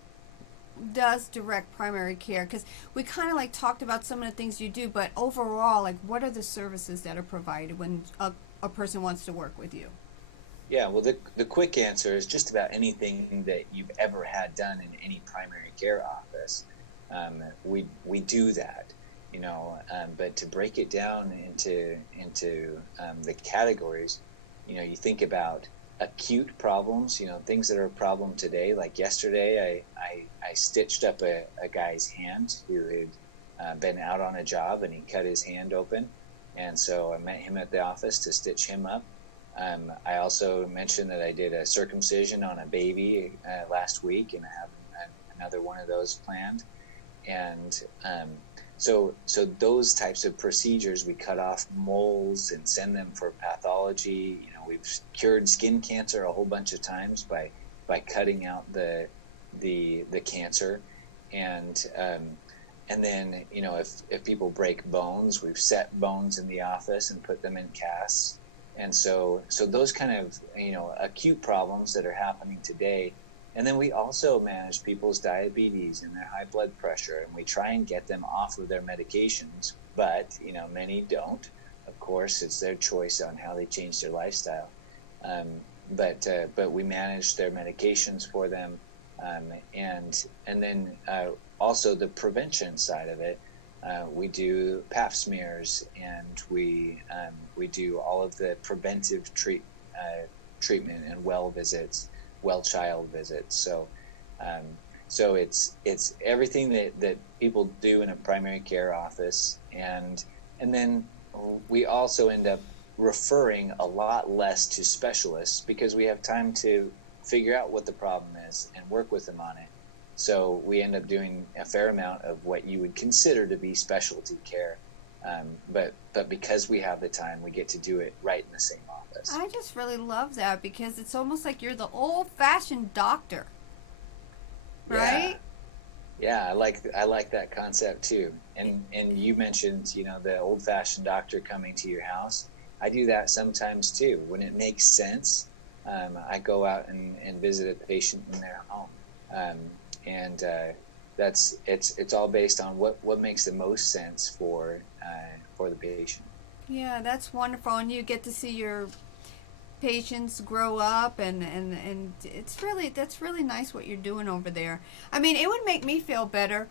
does direct primary care? Because we kind of talked about some of the things you do, but overall, what are the services that are provided when a person wants to work with you? Yeah, well, the quick answer is just about anything that you've ever had done in any primary care office. We do that, but to break it down into the categories, you think about acute problems, things that are a problem today. Like yesterday, I stitched up a guy's hand who had been out on a job, and he cut his hand open, and so I met him at the office to stitch him up. I also mentioned that I did a circumcision on a baby last week, and I have another one of those planned. And so those types of procedures, we cut off moles and send them for pathology. We've cured skin cancer a whole bunch of times by cutting out the cancer, and then if people break bones, we've set bones in the office and put them in casts. And so those kind of acute problems that are happening today. And then we also manage people's diabetes and their high blood pressure, and we try and get them off of their medications. But many don't. Of course, it's their choice on how they change their lifestyle. But we manage their medications for them, and then also the prevention side of it. We do pap smears, and we do all of the preventive treatment and well visits, well child visits. So it's everything that people do in a primary care office, and then we also end up referring a lot less to specialists because we have time to figure out what the problem is and work with them on it. So we end up doing a fair amount of what you would consider to be specialty care, but because we have the time, we get to do it right in the same office. I just really love that, because it's almost like you're the old-fashioned doctor, right? Yeah, I like that concept too. And you mentioned the old-fashioned doctor coming to your house. I do that sometimes too when it makes sense. I go out and visit a patient in their home. And it's all based on what makes the most sense for the patient. Yeah, that's wonderful, and you get to see your patients grow up, and that's really nice what you're doing over there. I mean, it would make me feel better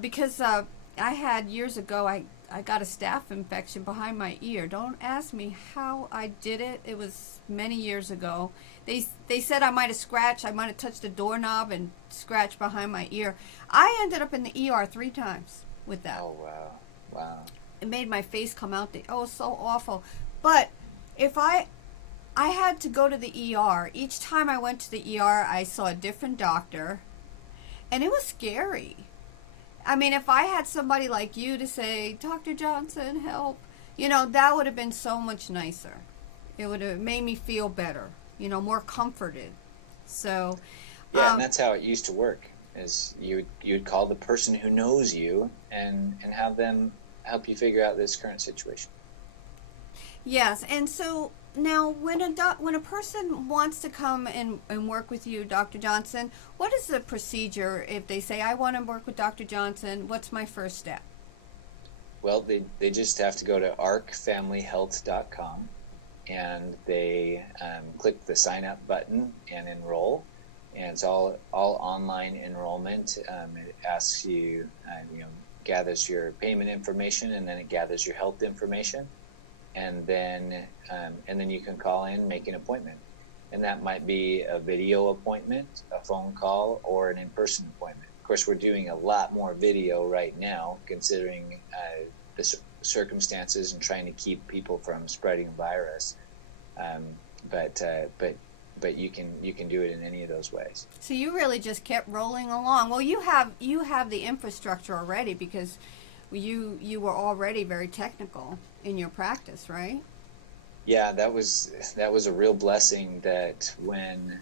because I had years ago, I got a staph infection behind my ear. Don't ask me how I did it. It was many years ago. They said I might have touched the doorknob and scratched behind my ear. I ended up in the ER 3 times with that. Oh, wow. It made my face come out. So awful. But if I had to go to the ER, each time I went to the ER, I saw a different doctor, and it was scary. I mean, if I had somebody like you to say, Dr. Johnson, help, that would have been so much nicer. It would have made me feel better, more comforted. So, yeah, and that's how it used to work. Is you'd call the person who knows you and have them help you figure out this current situation. Yes, and so now when a person wants to come and work with you, Dr. Johnson, what is the procedure if they say, I want to work with Dr. Johnson? What's my first step? Well, they just have to go to arkfamilyhealth.com, and they click the sign up button and enroll. And it's all online enrollment. It asks you, gathers your payment information, and then it gathers your health information, and then you can call in, make an appointment, and that might be a video appointment, a phone call, or an in-person appointment. Of course, we're doing a lot more video right now, considering the circumstances and trying to keep people from spreading the virus. But you can do it in any of those ways. So you really just kept rolling along. Well, you have the infrastructure already because you were already very technical in your practice, right? Yeah, that was a real blessing that when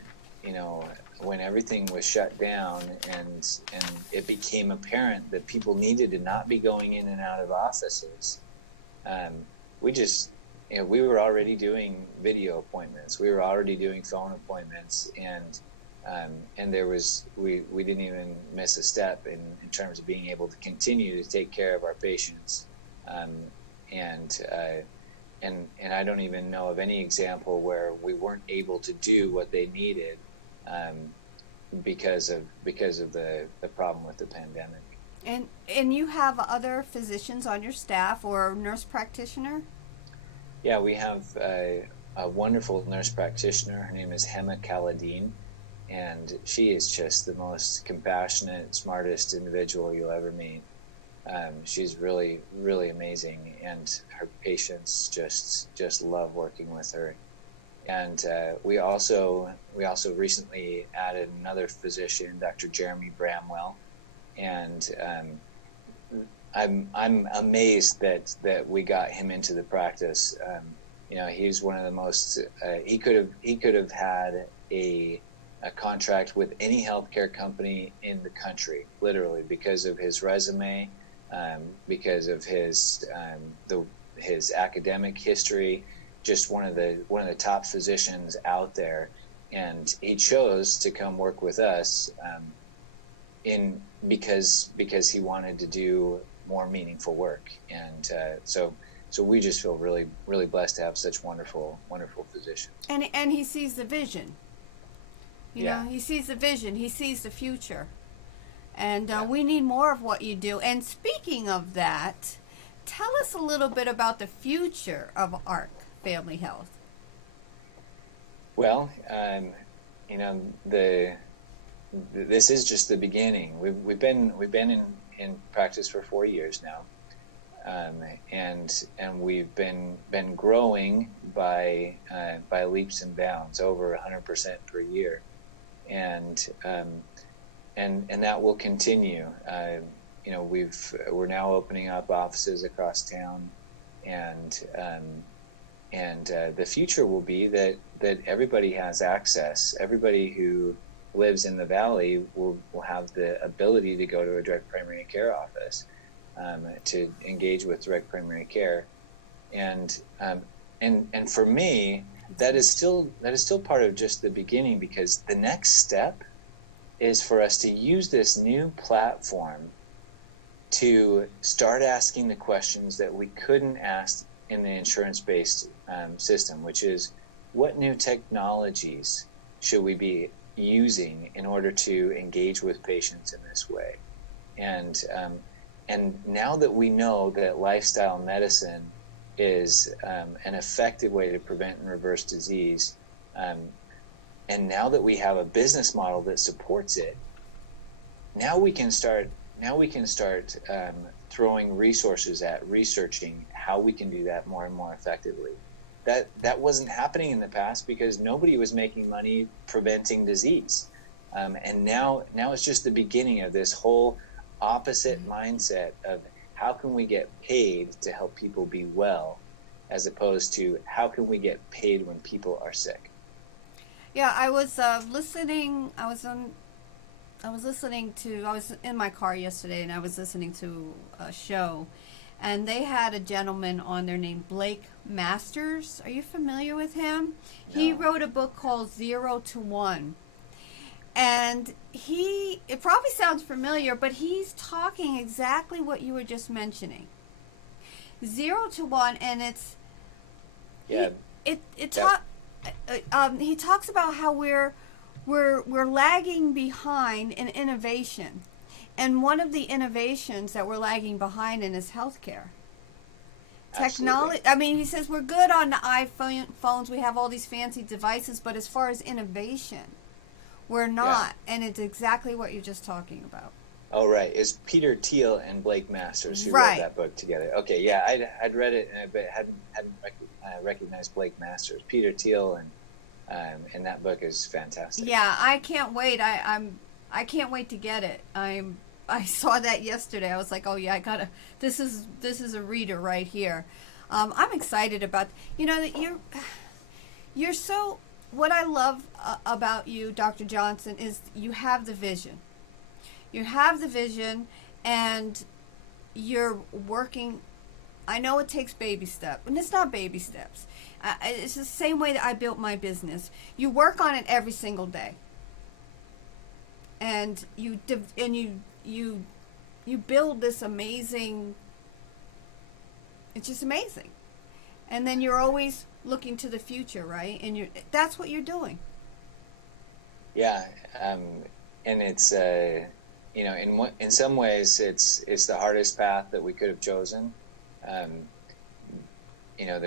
everything was shut down and it became apparent that people needed to not be going in and out of offices, we were already doing video appointments. We were already doing phone appointments, and there was we didn't even miss a step in terms of being able to continue to take care of our patients, and I don't even know of any example where we weren't able to do what they needed because of the problem with the pandemic. And you have other physicians on your staff or nurse practitioner? Yeah, we have a wonderful nurse practitioner. Her name is Hema Kaladin, and she is just the most compassionate, smartest individual you'll ever meet. She's really, really amazing, and her patients just love working with her. And we also recently added another physician, Dr. Jeremy Bramwell, and I'm amazed that we got him into the practice. He's one of the most. He could have had a contract with any healthcare company in the country, literally, because of his resume, because of his academic history. Just one of the top physicians out there, and he chose to come work with us because he wanted to do more meaningful work, and so we just feel really, really blessed to have such wonderful physicians. And he sees the vision. Yeah. He sees the vision. He sees the future, and we need more of what you do. And speaking of that, tell us a little bit about the future of Ark Family Health. Well, this is just the beginning. We've been in practice for 4 years now, and we've been growing by leaps and bounds, over 100% per year, and that will continue. We're now opening up offices across town, and the future will be that everybody has access. Everybody who lives in the valley will have the ability to go to a direct primary care office to engage with direct primary care, and for me that is still part of just the beginning, because the next step is for us to use this new platform to start asking the questions that we couldn't ask in the insurance-based system, which is what new technologies should we be using in order to engage with patients in this way? And now that we know that lifestyle medicine is an effective way to prevent and reverse disease, and now that we have a business model that supports it, now we can start throwing resources at researching how we can do that more and more effectively. That wasn't happening in the past because nobody was making money preventing disease, and now it's just the beginning of this whole opposite mindset of how can we get paid to help people be well, as opposed to how can we get paid when people are sick. Yeah, I was listening. I was in my car yesterday, and I was listening to a show, and they had a gentleman on there named Blake Masters. Are you familiar with him? No. He wrote a book called 0 to 1. And it probably sounds familiar, but he's talking exactly what you were just mentioning. 0 to 1, and it's he talks about how we're lagging behind in innovation, and one of the innovations that we're lagging behind in is healthcare. Technology. I mean, he says we're good on the iPhones. We have all these fancy devices, but as far as innovation, we're not, and it's exactly what you're just talking about. Oh, right. It's Peter Thiel and Blake Masters who wrote that book together. Okay, yeah, I'd read it, but hadn't recognized Blake Masters. Peter Thiel and that book is fantastic. Yeah, I can't wait. I can't wait to get it. I saw that yesterday. I was like, oh yeah, I gotta. This is a reader right here. I'm excited about. That you're so. What I love about you, Dr. Johnson, is you have the vision. You have the vision, and you're working. I know it takes baby steps, and it's not baby steps. It's the same way that I built my business. You work on it every single day, and you build this amazing. It's just amazing, and then you're always looking to the future, right? And that's what you're doing. Yeah, and it's in some ways it's the hardest path that we could have chosen. That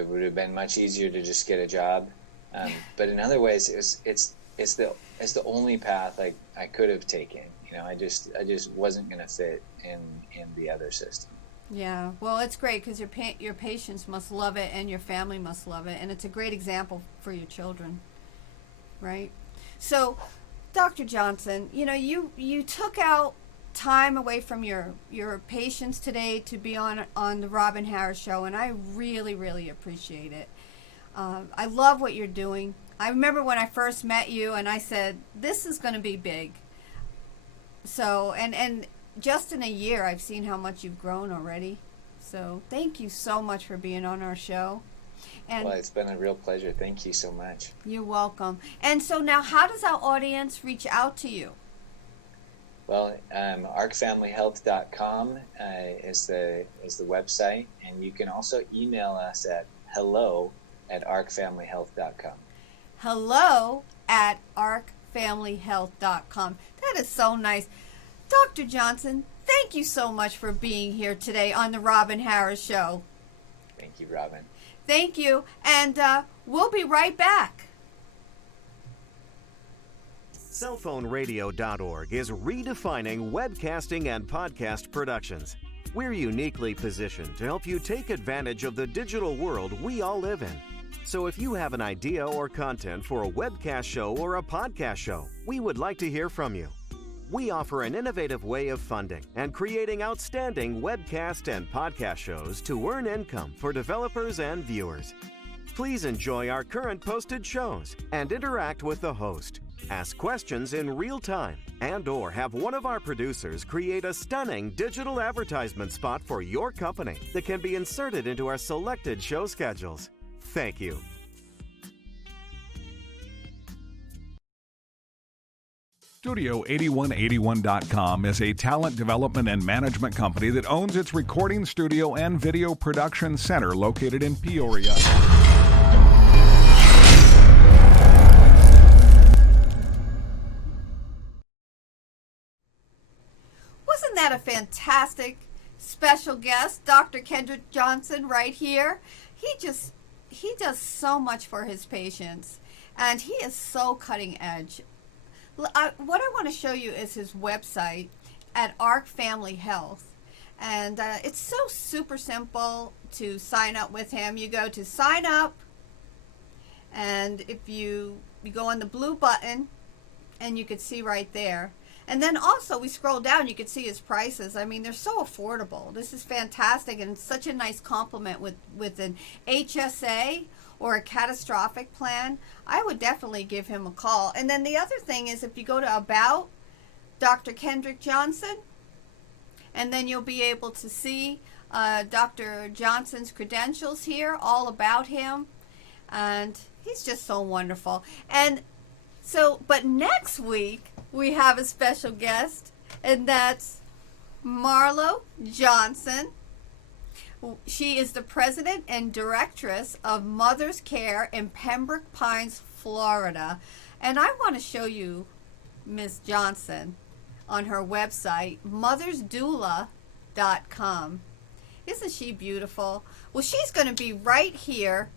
would have been much easier to just get a job, but in other ways it's the only path I could have taken. I just wasn't going to fit in the other system. Yeah, well, it's great because your patients must love it and your family must love it, and it's a great example for your children, right? So, Dr. Johnson, you took out time away from your patients today to be on the Robin Harris Show, and I really, really appreciate it. I love what you're doing. I remember when I first met you, and I said, this is going to be big. So, and just in a year, I've seen how much you've grown already. So thank you so much for being on our show. And well, it's been a real pleasure. Thank you so much. You're welcome. And so now, how does our audience reach out to you? Well, arkfamilyhealth.com is the website, and you can also email us at hello@arkfamilyhealth.com. hello@arkfamilyhealth.com. That is so nice. Dr. Johnson, thank you so much for being here today on the Robin Harris Show. Thank you, Robin. Thank you, and we'll be right back. Cellphoneradio.org is redefining webcasting and podcast productions. We're uniquely positioned to help you take advantage of the digital world we all live in. So if you have an idea or content for a webcast show or a podcast show, we would like to hear from you. We offer an innovative way of funding and creating outstanding webcast and podcast shows to earn income for developers and viewers. Please enjoy our current posted shows and interact with the host. Ask questions in real time and/or have one of our producers create a stunning digital advertisement spot for your company that can be inserted into our selected show schedules. Thank you. Studio8181.com is a talent development and management company that owns its recording studio and video production center located in Peoria. fantastic special guest, Dr. Kendrick Johnson, right here. He does so much for his patients, and he is so cutting edge. What I want to show you is his website at Ark Family Health. And it's so super simple to sign up with him. You go to sign up, and if you go on the blue button, and you can see right there. And then also we scroll down, you can see his prices. I mean, they're so affordable. This is fantastic, and it's such a nice compliment with an HSA or a catastrophic plan. I would definitely give him a call. And then the other thing is, if you go to About Dr. Kendrick Johnson, and then you'll be able to see Dr. Johnson's credentials here, all about him. And he's just so wonderful. And so, but next week, we have a special guest, and that's Marlo Johnson. She is the president and directress of Mother's Care in Pembroke Pines, Florida. And I want to show you Miss Johnson on her website, mothersdoula.com. Isn't she beautiful? Well, she's going to be right here,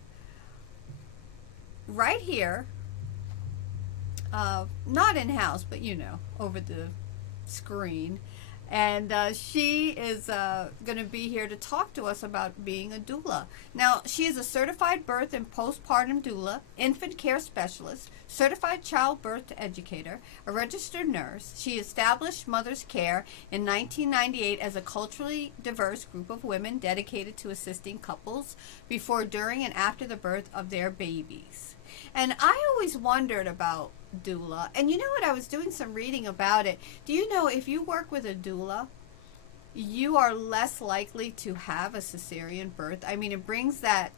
not in-house, but over the screen. And she is going to be here to talk to us about being a doula. Now, she is a certified birth and postpartum doula, infant care specialist, certified childbirth educator, a registered nurse. She established Mother's Care in 1998 as a culturally diverse group of women dedicated to assisting couples before, during, and after the birth of their babies. And I always wondered about doula. And you know what? I was doing some reading about it. Do you know if you work with a doula, you are less likely to have a cesarean birth? I mean, it brings that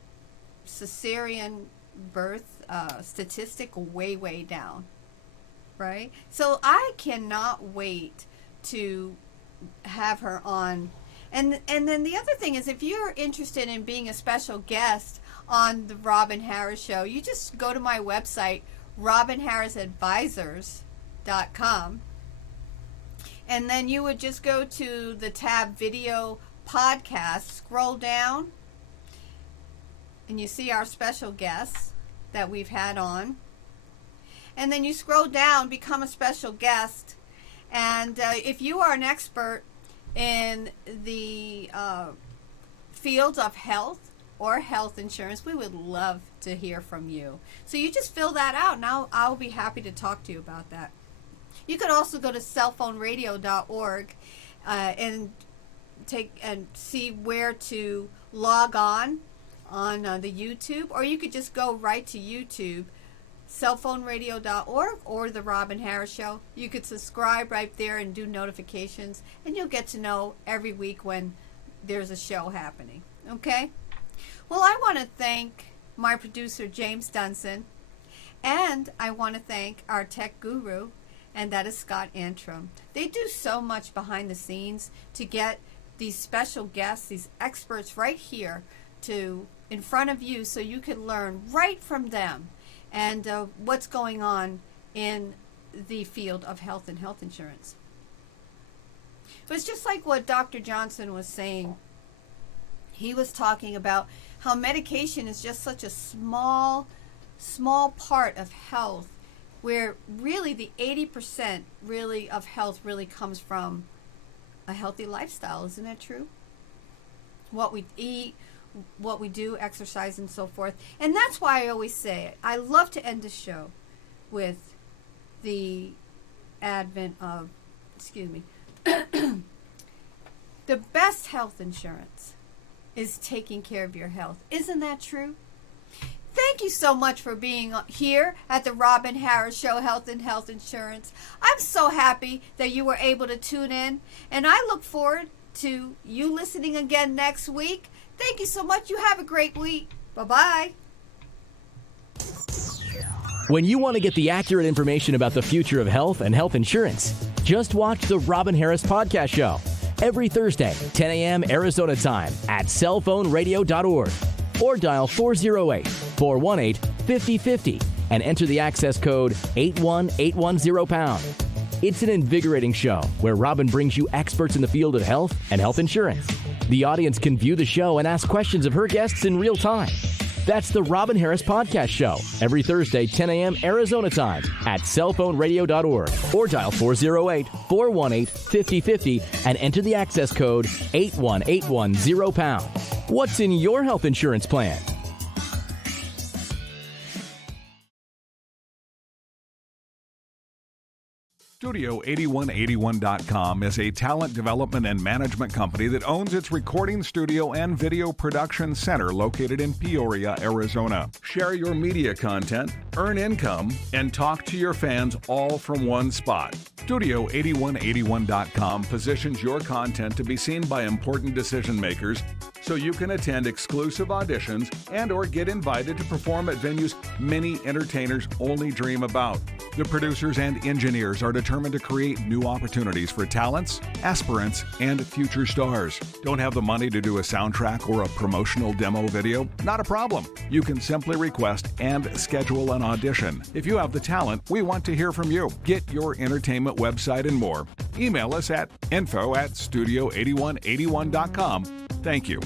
cesarean birth statistic way, way down, right? So I cannot wait to have her on. And then the other thing is, if you're interested in being a special guest on the Robin Harris Show, you just go to my website, Robin Harris Advisors.com, and then you would just go to the tab Video Podcast, scroll down, and you see our special guests that we've had on, and then you scroll down, become a special guest, and if you are an expert in the field of health or health insurance, we would love to hear from you. So you just fill that out, and I'll be happy to talk to you about that. You could also go to cellphoneradio.org and see where to log on the YouTube, or you could just go right to YouTube, cellphoneradio.org or the Robin Harris Show. You could subscribe right there and do notifications, and you'll get to know every week when there's a show happening. Okay? Well, I want to thank my producer, James Dunson, and I want to thank our tech guru, and that is Scott Antrim. They do so much behind the scenes to get these special guests, these experts right here in front of you, so you can learn right from them and what's going on in the field of health and health insurance. But it's just like what Dr. Johnson was saying. He was talking about how medication is just such a small part of health, where really the 80% really of health really comes from a healthy lifestyle. Isn't that true? What we eat, what we do, exercise, and so forth. And that's why I always say it. I love to end the show with the advent of, the best health insurance is taking care of your health. Isn't that true? Thank you so much for being here at the Robin Harris Show, Health and Health Insurance. I'm so happy that you were able to tune in, and I look forward to you listening again next week. Thank you so much. You have a great week. Bye-bye. When you want to get the accurate information about the future of health and health insurance, just watch the Robin Harris Podcast Show every Thursday, 10 a.m. Arizona time at cellphoneradio.org, or dial 408-418-5050 and enter the access code 81810#. It's an invigorating show where Robin brings you experts in the field of health and health insurance. The audience can view the show and ask questions of her guests in real time. That's the Robin Harris Podcast Show, every Thursday, 10 a.m. Arizona time at cellphoneradio.org or dial 408-418-5050 and enter the access code 81810#. What's in your health insurance plan? Studio8181.com is a talent development and management company that owns its recording studio and video production center located in Peoria, Arizona. Share your media content, earn income, and talk to your fans all from one spot. Studio8181.com positions your content to be seen by important decision makers so you can attend exclusive auditions and or get invited to perform at venues many entertainers only dream about. The producers and engineers are determined to create new opportunities for talents, aspirants, and future stars. Don't have the money to do a soundtrack or a promotional demo video? Not a problem. You can simply request and schedule an audition. If you have the talent, we want to hear from you. Get your entertainment website and more. Email us at info@studio8181.com. Thank you.